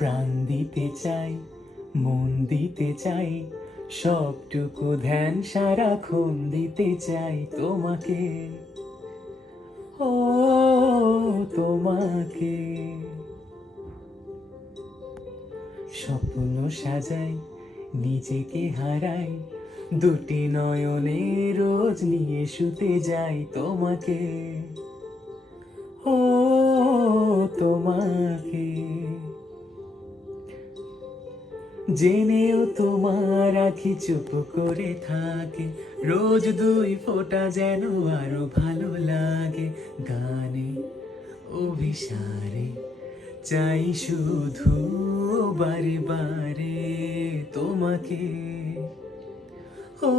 প্রাণ দিতে চাই, মন দিতে চাই, সবটুকু ধ্যান সারাক্ষণ দিতে চাই তোমাকে, ও তোমাকে। স্বপ্ন সাজাই, নিজেকে হারাই, দুটি নয়নে রোজ নিয়ে শুতে যাই তোমাকে, ও তোমাকে। জেনেও তোমার আখি চুপ করে থাকে, রোজ দুই ফোঁটা যেন আরো ভালো লাগে। গানে অভিসারে চাই শুধু বারে বারে তোমাকে, ও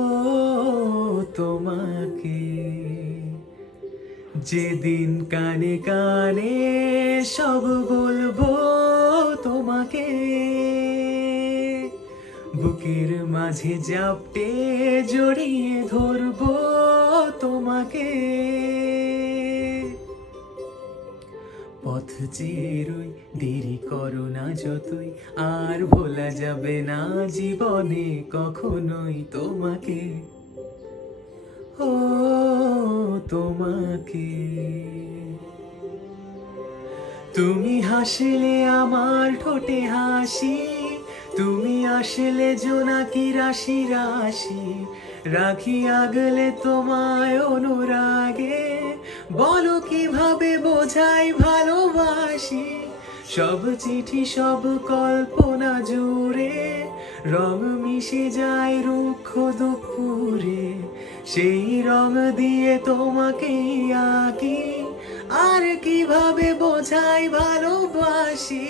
তোমাকে। যেদিন কানে কানে সব বলবো তোমাকে, বুকের মাঝে জাপটে জড়িয়ে ধরবো তোমাকে। পথ চেয়ে রই, দেরি করো না যতই, আর ভোলা যাবে না জীবনে কখনোই তোমাকে, ও তোমাকে। তুমি হাসলে আমার ঠোঁটে হাসি, তুমি আসলে জোনাকি রাশি রাশি, রাখি আগলে তোমায় অনুরাগে, বলো কিভাবে বোঝাই ভালোবাসি। সব চিঠি সব কল্পনা জুড়ে রং মিশে যায় রুক্ষ দুপুরে, সেই রং দিয়ে তোমাকেই আঁকি, আর কিভাবে বোঝাই ভালোবাসি।